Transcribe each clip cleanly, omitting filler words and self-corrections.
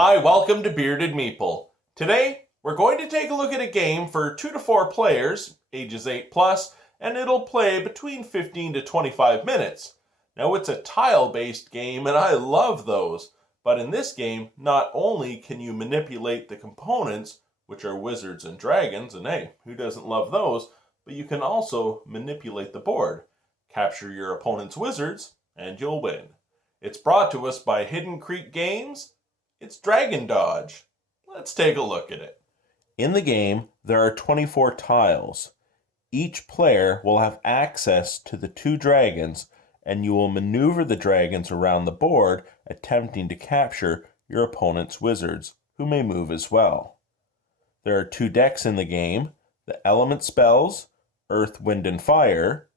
Hi, welcome to Bearded Meeple. Today, we're going to take a look at a game for 2 to 4 players, ages 8 plus, and it'll play between 15 to 25 minutes. Now, it's a tile-based game, and I love those. But in this game, not only can you manipulate the components, which are wizards and dragons, and hey, who doesn't love those, but you can also manipulate the board. Capture your opponent's wizards, and you'll win. It's brought to us by Hidden Creek Games. It's Dragon Dodge. Let's take a look at it. In the game, there are 24 tiles. Each player will have access to the 2 dragons, and you will maneuver the dragons around the board, attempting to capture your opponent's wizards, who may move as well. There are 2 decks in the game: the element spells, earth, wind, and fire,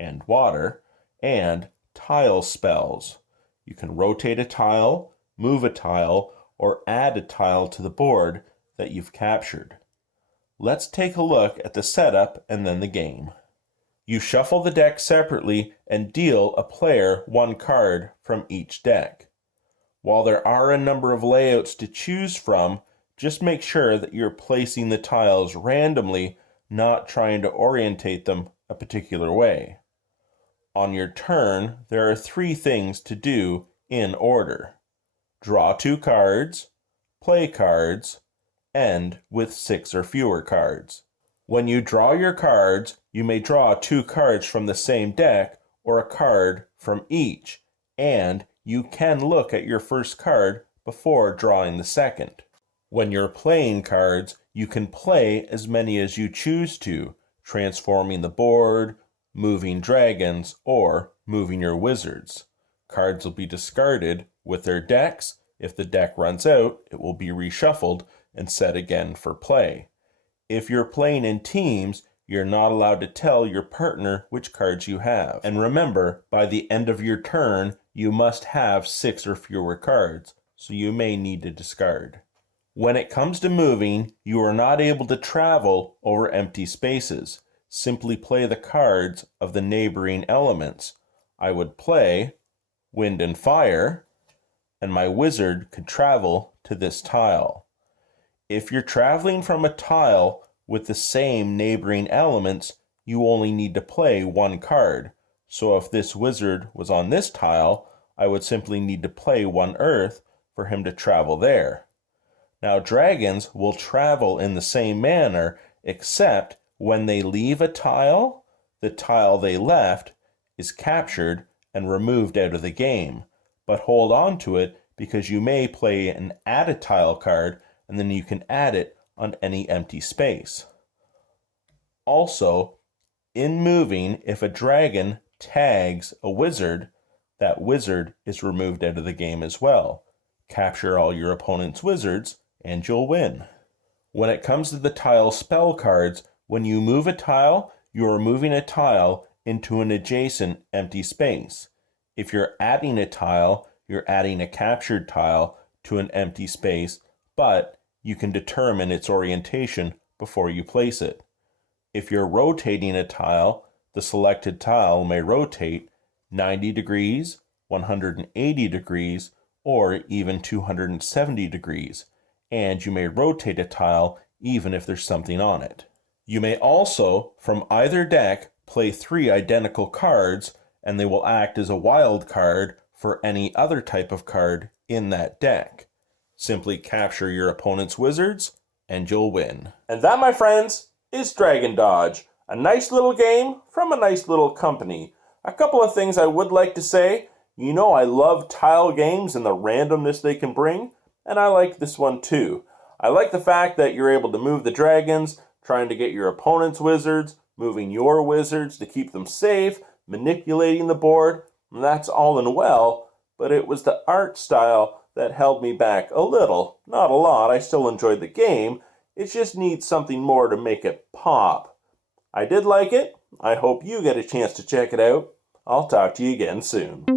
and water, and tile spells. You can rotate a tile, move a tile, or add a tile to the board that you've captured. Let's take a look at the setup and then the game. You shuffle the deck separately and deal a player 1 card from each deck. While there are a number of layouts to choose from, just make sure that you're placing the tiles randomly, not trying to orientate them a particular way. On your turn, there are 3 things to do in order: draw 2 cards, play cards, end with 6 or fewer cards. When you draw your cards, you may draw 2 cards from the same deck or a card from each, and you can look at your first card before drawing the second. When you're playing cards, you can play as many as you choose to, transforming the board, moving dragons, or moving your wizards. Cards will be discarded with their decks. If the deck runs out, it will be reshuffled and set again for play. If you're playing in teams, you're not allowed to tell your partner which cards you have. And remember, by the end of your turn, you must have 6 or fewer cards, so you may need to discard. When it comes to moving, you are not able to travel over empty spaces. Simply play the cards of the neighboring elements. I would play wind and fire, and my wizard could travel to this tile. If you're traveling from a tile with the same neighboring elements, you only need to play 1 card. So if this wizard was on this tile, I would simply need to play 1 earth for him to travel there. Now, dragons will travel in the same manner, except when they leave a tile, the tile they left is captured and removed out of the game. But hold on to it, because you may play an add a tile card, and then you can add it on any empty space. Also, in moving, if a dragon tags a wizard, that wizard is removed out of the game as well. Capture all your opponent's wizards, and you'll win. When it comes to the tile spell cards, when you move a tile, you are moving a tile into an adjacent empty space. If you're adding a tile, you're adding a captured tile to an empty space, but you can determine its orientation before you place it. If you're rotating a tile, the selected tile may rotate 90 degrees, 180 degrees, or even 270 degrees, and you may rotate a tile even if there's something on it. You may also, from either deck, play 3 identical cards, and they will act as a wild card for any other type of card in that deck. Simply capture your opponent's wizards, and you'll win. And that, my friends, is Dragon Dodge, a nice little game from a nice little company. A couple of things I would like to say. You know I love tile games and the randomness they can bring, and I like this one too. I like the fact that you're able to move the dragons, trying to get your opponent's wizards, moving your wizards to keep them safe, manipulating the board, and that's all in well, but it was the art style that held me back a little. Not a lot, I still enjoyed the game. It just needs something more to make it pop. I did like it. I hope you get a chance to check it out. I'll talk to you again soon.